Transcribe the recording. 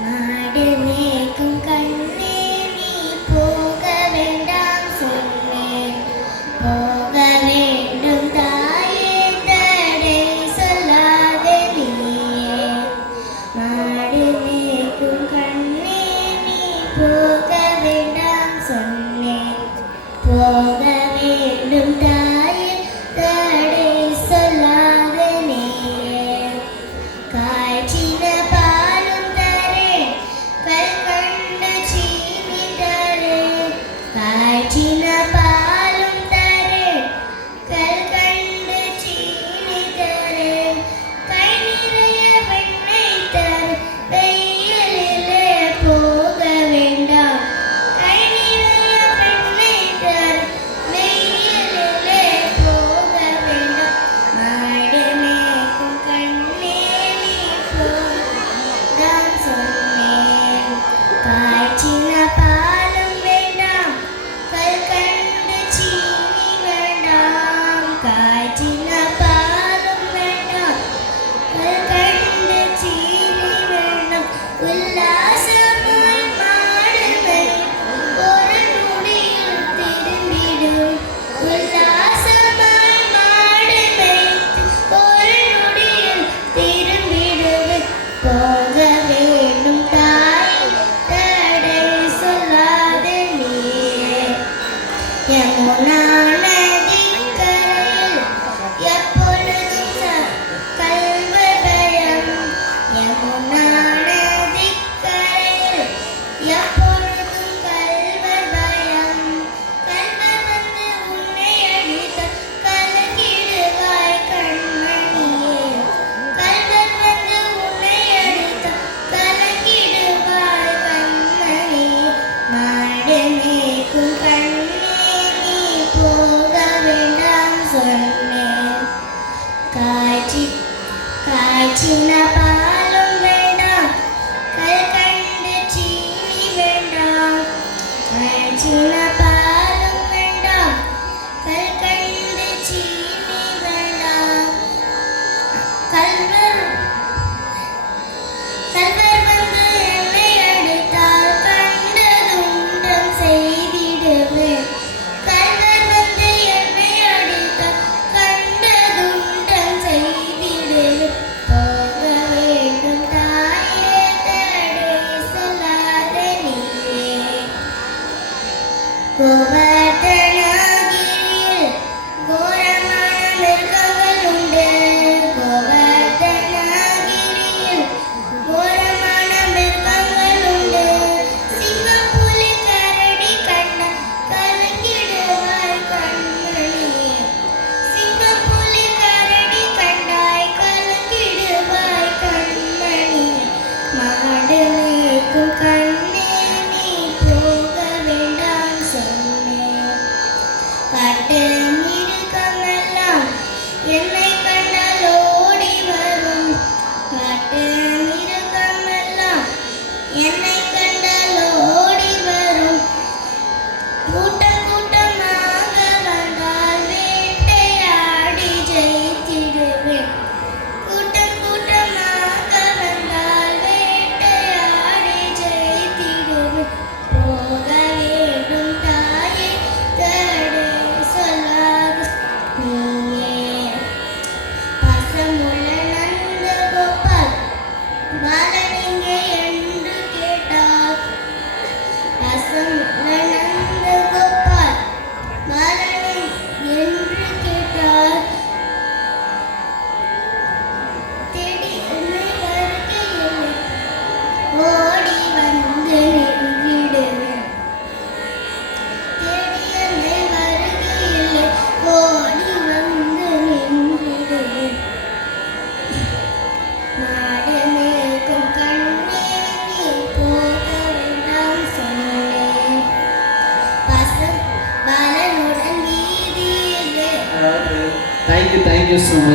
மாடு மேய்க்கும் கண்ணே நீ போக வேண்டாம் சொன்னேன், போக வேண்டும் தாயே தடை சொல்லாத நீயே. மாடு மேய்க்கும் கண்ணே நீ போக வேண்டாம் சொன்னேன், போக வேண்டும் தாயே தடை சொல்லாத நீயே. காய்ச்சின பாலும் தரேன் கல்கண்ட சீனி தரேன், காய்ச்சின பாலும் தரேன் கல்கண்ட சீனி தரேன். கை நிறைய வெண்ணெய் தரேன் வெயிலிலே போக வேண்டாம், கை நிறைய வெண்ணெய் தரேன் வெயிலிலே போக வேண்டாம். மாடு மேய்க்கும் கண்ணே நீ போகலாம் சொன்னேன், காய்ச்சின பாலும் வேண்டாம் கல்கண்டு சீனி வேண்டாம், காய்ச்சின பாலும் வேண்டாம் கல்கண்டு சீனி வேண்டாம். உல்லாசமாய் மாடு மேய்க்கும் ஒரு நொடியில் திரும்பிடும், உல்லாசமாய் மாடு மேய்க்கும் ஒரு நொடியில் திரும்பிடும். போக வேண்டும் தாய் தடை சொல்லாத நீயே. யமுனா நதிக்கரையில் எப்பொழுதும் கல்வர் பயம், யமுனா நதிக்கரையில் எப்பொழுதும் கல்வர் பயம். கல்வர் வந்து உன்னை அடித்த கலங்கிடுவாய் கண்மணியே, கல்வர் வந்து உன்னை அடித்த கலங்கிடுவாய் கண்மணியே. மாடு மேய்க்கும் கண்ணே நீ போக வேண்டாம் சொன்னேன், காய்ச்சின பாலும் வேண்டாம் கல்கண்டு சீனி வேண்டாம், காய்ச்சின பாலும் வேண்டாம் கல்கண்டு சீனி வேண்டாம். கல்வர் வந்து என்னை அடித்தால் கண்டதுண்டம் செய்திடுவேன், கல்வர் வந்து என்னை அடித்தால் கண்டதுண்டம் செய்திடுவேன். போக வேண்டும் தாயே தடை சொல்லாத நீயே. கோவர்தனகிரியில் கோரமான மிருகங்கள் உண்டு, கோவர்தனகிரியில் கோரமான மிருகங்கள் உண்டு. சிங்கப்புலி கரடி கண்ட கலங்கிடுவாய் கண்மணியே, சிங்கப்புலி கரடி கண்டாய் கலங்கிடுவாய் கண்மணியே. மாடு மேய்க்கும் கண்ணே நீ போக வேண்டாம் சொன்னேன், காட்டு மிருகமெல்லாம் என்னை கண்டால் ஓடி வரும், காட்டு மிருகமெல்லாம் என்னை கண்டால் ஓடி வரும். கூட்டம் கூட்டமாக வந்தால் வேட்டையாடி ஜெயித்திடுவேன், கூட்டம் கூட்டமாக வந்தால் வேட்டையாடி ஜெயித்திடுவேன். போக வேண்டும் தாயே தடை சொல்லாத நீயே. பாசமுள்ள நந்தகோபால் பாலன் எங்கே என்று கேட்டார், பாசமுள்ள நந்தகோபால் பாலன் என்று கேட்டார். தேடி என்னை வருகையில் ஓடி வந்து நின்றிடுவேன், தேடி என்னை வருகையில் ஓடி வந்து நின்றிடுவேன். மாடு மேய்க்கும் கண்ணே நீ போக வேண்டாம் சொன்னேன், பாலனுடன் வீதியிலே. Thank you so much.